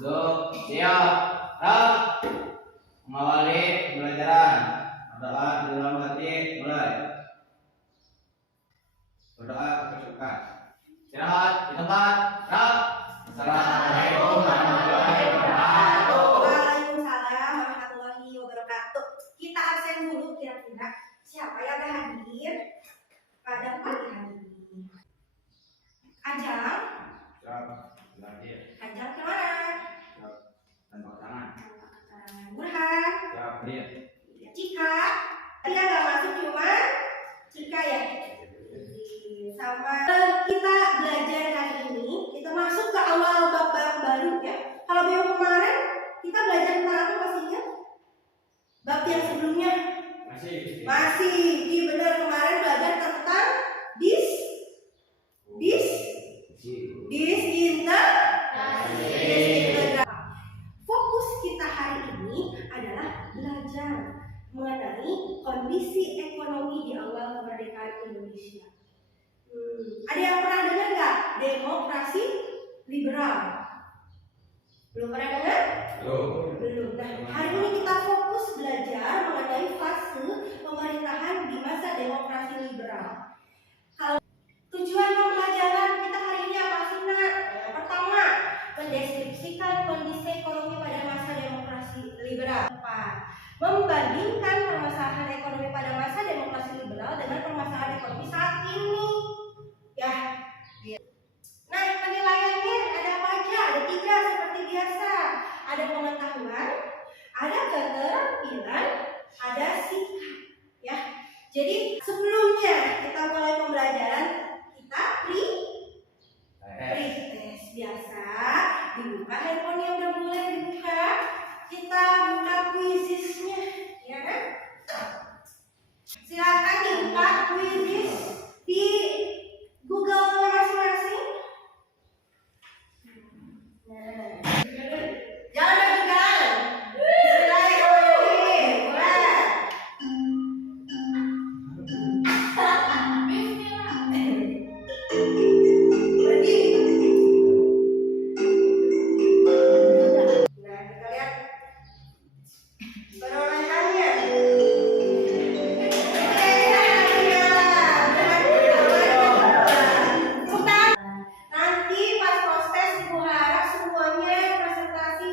Duduk, siap, gerak. Mengawali pembelajaran. Berdoa di dalam hati, mulai. Berdoa kebersyukuran. Istirahat di tempat, gerak. Assalamualaikum warahmatullahi wabarakatuh. Waalaikumsalam warahmatullahi wabarakatuh. Kita absen dulu kira-kira siapa yang akan hadir pada pagi hari ini. Ajang. Siap, hadir. Ajang kemana? Siap, tanpa tangan. Burhan. Siap, hadir. Cika. Dia nggak masuk cuma Cika ya. Sama kita belajar hari ini, kita masuk ke awal bab baru ya. Kalau minggu kemarin kita belajar tentang apa pastinya? Bab yang sebelumnya masih di benar kemarin belajar tentang disintegrasi. Fokus kita hari ini adalah belajar mengenai kondisi ekonomi di awal kemerdekaan Indonesia. Ada yang pernah dengar nggak demokrasi liberal? Belum pernah dengar? Belum. Nah, hari ini kita fokus belajar mengenai fase pemerintahan di masa demokrasi liberal. Kalau tujuan pembelajaran kita hari ini apa sih, Nak? Yang pertama, mendeskripsikan kondisi ekonomi pada masa demokrasi liberal. Membandingkan permasalahan ekonomi pada masa demokrasi liberal dengan permasalahan ekonomi saat ini. Ya. Nah, penilaiannya ada apa aja? Ada 3 seperti biasa. Ada pengetahuan, ada keterampilan, ada sikap. Ya. Jadi sebelumnya kita mulai pembelajaran, kita pre-test biasa. Dibuka handphone yang udah mulai dibuka. Kita buka quizisnya, ya kan? Silakan dibuka quizis di Google masing-masing. Jangan deg-degan. Bismillahirrahmanirrahim. Nah, kita lihat perolehannya. Nanti pas proses Ibu harap semuanya presentasi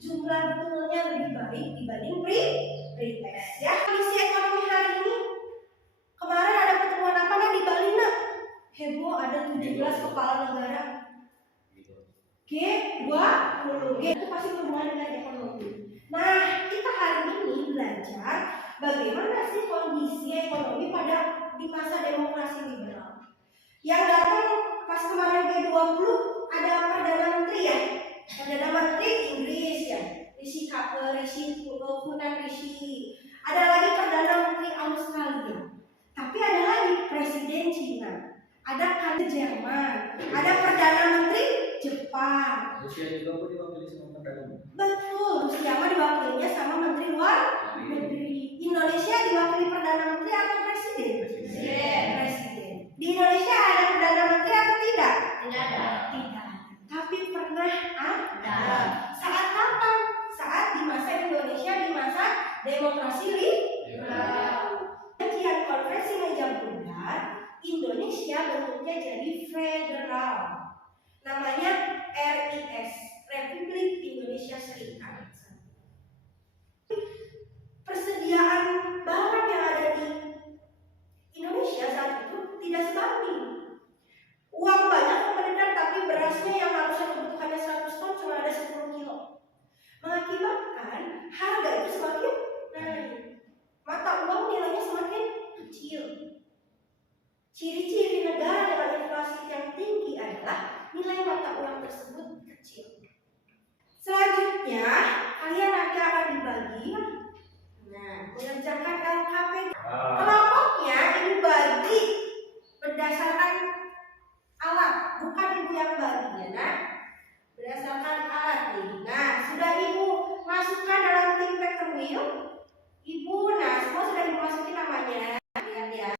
jumlah betulnya lebih baik dibanding pre-test ya. Kondisi ekonomi hari ini, kemarin ada pertemuan apa nih di Bali, Nak? Heboh, ada 17 kepala negara G20. G itu pasti berhubungan dengan ekonomi. Nah, kita hari ini belajar bagaimana sih kondisi ekonomi di masa demokrasi liberal. Yang datang pas kemarin G20 ada Perdana Menteri ya. Perdana Menteri Inggris ya. Rishi Sunak. Ada lagi Perdana Menteri Australia. Tapi ada lagi Presiden Cina. Ada Kansler Jerman. Ada Perdana Menteri Jepang. Rusia juga diwakili sama perdana. Betul, Rusia diwakilinya sama Menteri Luar Negeri. Indonesia diwakili Perdana Menteri atau Presiden? Presiden. Di Indonesia ada Perdana Menteri atau tidak? Tidak. Tapi pernah ada. Saat kapan? Saat di masa Indonesia di masa demokrasi liberal. Kajian konferensi meja bulat, Indonesia bentuknya jadi federal. Namanya RIS, Republik Indonesia Serikat. Persediaan barang yang ada di Indonesia saat itu tidak sebanding. Uang banyak yang beredar, tapi berasnya yang harusnya kebutuhannya 100 ton cuma ada 10 kilo. Mengakibatkan harga itu semakin naik. Mata uang nilainya semakin kecil. Ciri-ciri negara dengan inflasi yang tinggi adalah nilai mata uang tersebut kecil. Selanjutnya, kalian nanti akan dibagi mengerjakan LKP. Kelompoknya ibu bagi berdasarkan alat, bukan ibu yang bagi ya, nah. Berdasarkan alat nih. Nah, sudah ibu masukkan dalam tim paper wheel. Ibu, nah semua sudah ibu masukin namanya. Lihat ya.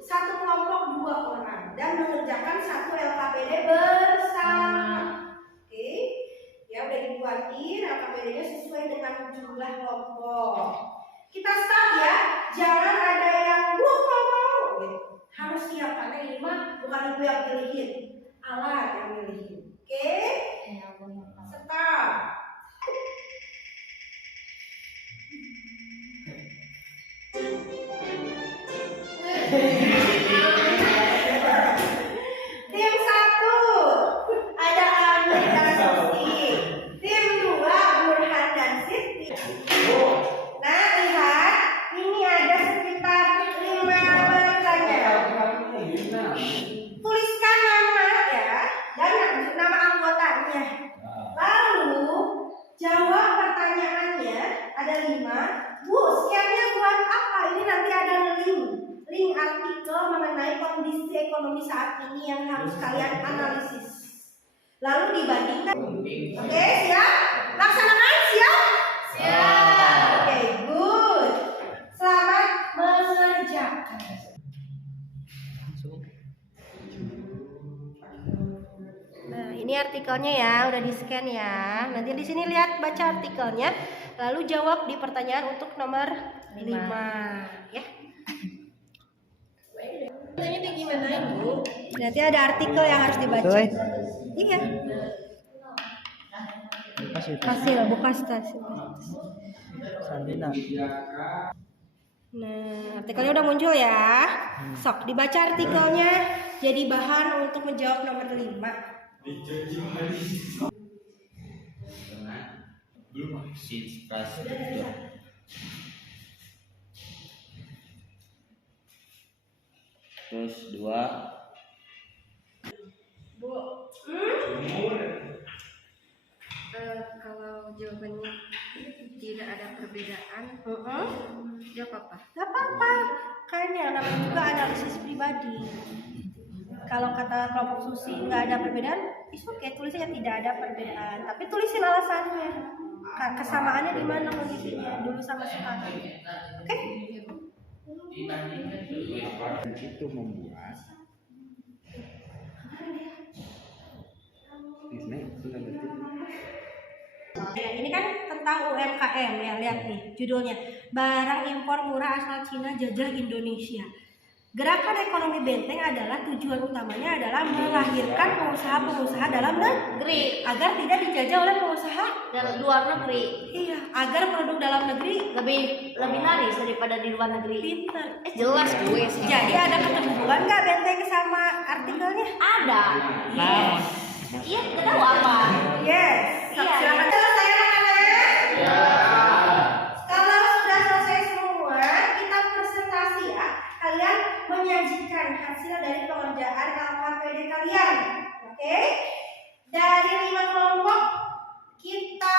Satu kelompok 2 orang dan mengerjakan satu LKPD bersama. Oke. Ya udah lagi, LKPD-nya sesuai dengan jumlah kelompok. Kita start ya, jangan ada yang wow gitu. Harus siap karena ini mah bukan ibu yang pilihin, alat yang pilihin. Oke? Start. Tim 1 ada Amir dan Susi. Tim 2 Burhan dan Siti. Nah, lihat, ini ada sekitar 5 pertanyaan. Tuliskan nama ya dan nama anggotanya. Lalu jawab pertanyaannya. Ada 5. Bu, scan-nya buat apa? Ini nanti ada link artikel mengenai kondisi ekonomi saat ini yang harus kalian analisis. Lalu dibandingkan. Oke, siap? Laksanakan, siap? Siap. Oke, good. Selamat mengerjakan. Nah, ini artikelnya ya, udah di-scan ya. Nanti di sini lihat baca artikelnya, lalu jawab di pertanyaan untuk nomor 5 ya. Ini gimana Ibu? Nanti ada artikel yang harus dibaca. Iya. Hasil buka stasiun. Nah, artikelnya udah muncul ya. Sok dibaca artikelnya jadi bahan untuk menjawab nomor 5. Belum infrastruktur. Terus 2 Bu. Kalau jawabannya tidak ada perbedaan, jawab apa? Gak apa-apa, kan yang namanya juga analisis pribadi. Kalau kata kelompok Susi nggak ada perbedaan, oke, tulisnya tidak ada perbedaan. Tapi tulisin alasannya, kesamaannya di mana kondisinya dulu sama sekarang. Oke? Itu membuat Ya, ini kan tentang UMKM ya, lihat nih judulnya, barang impor murah asal Cina jajah Indonesia. Gerakan ekonomi benteng adalah tujuan utamanya adalah melahirkan pengusaha-pengusaha dalam negeri agar tidak dijajah oleh pengusaha dari luar negeri. Iya, agar produk dalam negeri lebih laris daripada di luar negeri. pinter. Jelas gue sih. Jadi ada keterhubungan nggak benteng sama artikelnya? Ada. Yes. Iya, kita tahu apa? Yes. Iya. Silakan selesai anak-anak. Ya. Kalau sudah selesai semua, kita presentasi ya. Kalian menyajikan hasil dari pengerjaan LKPD kalian. Oke? Dari 5 kelompok, kita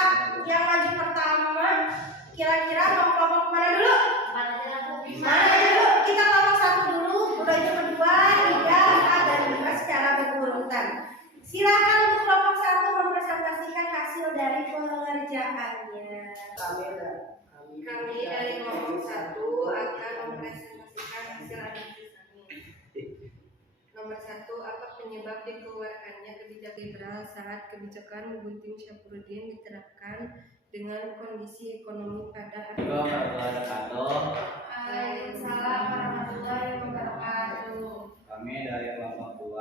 yang maju pertama, kira-kira mau kelompok mana dulu? Mana dulu? Kita kelompok 1 dulu, udah itu kedua, 3, 4, dan 5 secara berurutan. Silakan untuk kelompok 1 mempresentasikan hasil dari pengerjaannya. Kami dari kelompok 1 akan mempresentasikan hasil analisis kami. Nomor 1, apa penyebab dikeluarkannya kebijakan liberal saat kebijakan Gunting Syafruddin diterapkan dengan kondisi ekonomi pada Waalaikumsalam warahmatullahi wabarakatuh. Kami dari kelompok 2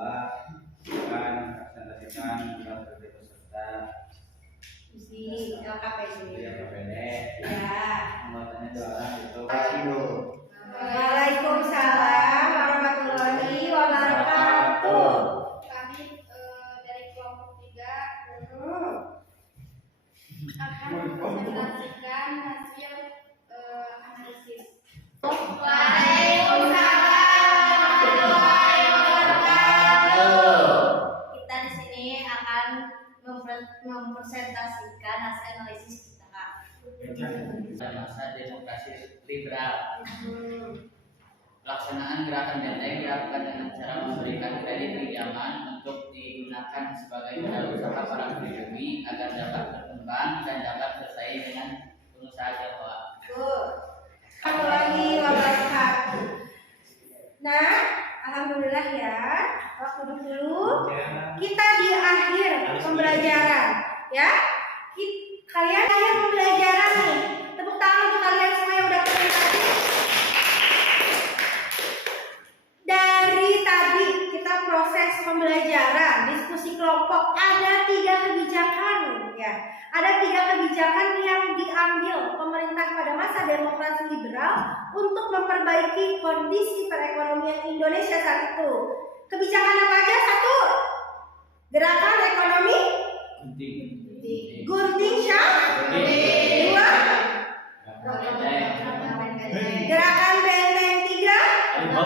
akan presentasikan tentang peserta Di LKPD. Ya. anggotanya 2 orang itu Kasido. Waalaikumsalam warahmatullahi wabarakatuh. Kami dari kelompok 3 akan mempresentasikan hasil analisis. Kita di sini akan mempresentasikan hasil analisis kita. Masa demokrasi liberal. Pelaksanaan gerakan benteng dilakukan dengan cara memberikan kredit pinjaman untuk digunakan sebagai modal usaha para pribumi agar dapat berkembang dan dapat bersaing dengan pengusaha Jawa. Warahmatullahi wabarakatuh. Nah, alhamdulillah ya. Waktu dulu kita di akhir pembelajaran, ya. Kalian akhir pembelajaran nih. Tepuk tangan untuk kalian semua yang udah keren tadi. Dari tadi kita proses pembelajaran, diskusi kelompok, ada 3 kebijakan ya. Ada 3 kebijakan yang diambil pemerintah pada masa demokrasi liberal untuk memperbaiki kondisi perekonomian Indonesia saat itu. Kebijakan apa aja? 1. Gerakan ekonomi gunting syah. 2. Gerakan benteng 3.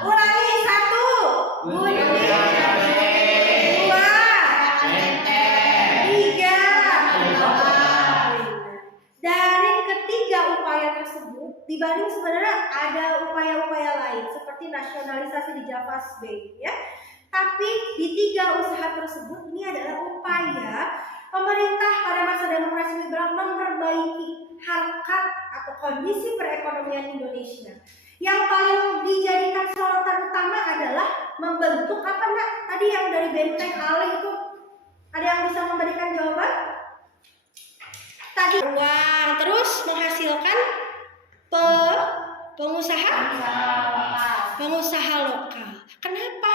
Ulangi. 1. Gunting. 2. 3. Dari ketiga upaya tersebut, dibanding sebenarnya ada upaya-upaya lain seperti nasionalisasi di Javas Bay, ya. Tapi di 3 usaha tersebut ini adalah upaya pemerintah pada masa demokrasi liberal memperbaiki harkat atau kondisi perekonomian Indonesia. Yang paling dijadikan sorotan utama adalah membentuk apa nak? Tadi yang dari benteng Ale itu, ada yang bisa memberikan jawaban? Tadi uang, terus menghasilkan pengusaha lokal. Kenapa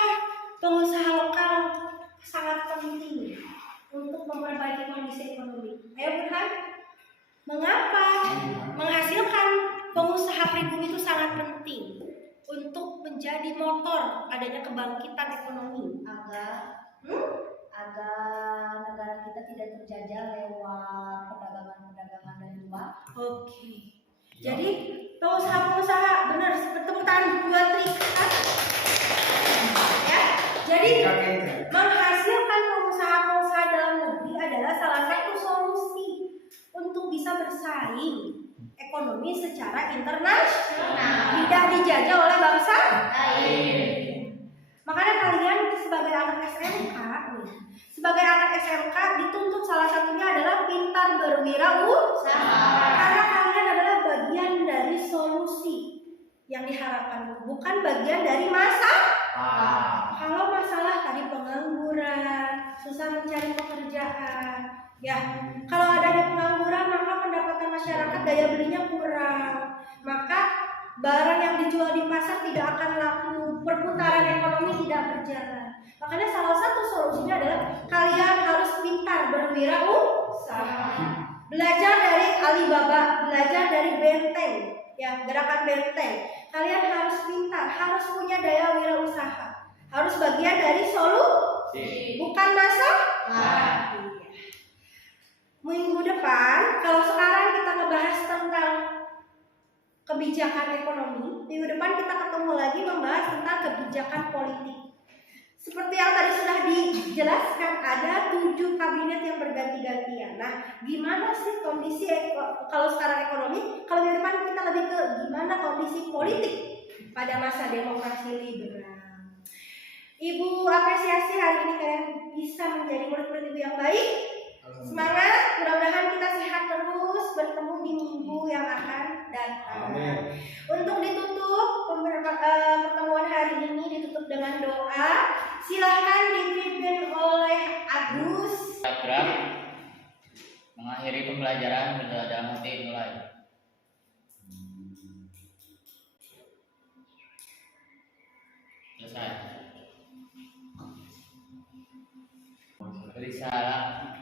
pengusaha lokal sangat penting untuk memperbaiki kondisi ekonomi? Ayo Burhan, mengapa menghasilkan pengusaha pribumi itu sangat penting untuk menjadi motor adanya kebangkitan ekonomi? Agar negara kita tidak terjajah lewat perdagangan dari luar. Oke. Jadi pengusaha-pengusaha benar, tepuk tangan buat Rika. Ya. Jadi menghasilkan pengusaha-pengusaha dalam negeri adalah salah satu solusi untuk bisa bersaing ekonomi secara internasional, tidak dijajah oleh bangsa lain. Makanya kalian sebagai anak SMK dituntut salah satunya adalah pintar berwirausaha. Karena kalian adalah bagian dari solusi yang diharapkan, bukan bagian dari masalah. Kalau masalah tadi pengangguran, susah mencari pekerjaan, ya. Kalau adanya pengangguran maka pendapatan masyarakat daya belinya kurang, maka barang yang dijual di pasar tidak akan laku, perputaran ekonomi tidak berjalan. Makanya salah satu solusinya adalah kalian harus pintar berwirausaha. Belajar dari Alibaba, belajar dari benteng, ya, gerakan benteng. Kalian harus pintar, harus punya daya wirausaha. Harus bagian dari solusi, bukan masalah. Minggu depan, kalau sekarang kita ngebahas tentang kebijakan ekonomi, minggu depan kita ketemu lagi membahas tentang kebijakan politik. Seperti yang tadi sudah dijelaskan, ada 7 kabinet yang berganti-gantian. Nah, gimana sih kondisi kalau sekarang ekonomi? Kalau minggu depan kita lebih ke gimana kondisi politik pada masa demokrasi liberal. Ibu apresiasi hari ini kalian bisa menjadi murid-murid ibu yang baik. Semangat, mudah-mudahan kita sehat terus, bertemu di minggu yang akan datang. Untuk ditutup pertemuan hari ini ditutup dengan doa. Silahkan dipimpin oleh Agus. Mengakhiri pembelajaran berdoa dalam hati mulai. Selesai. Beri salam.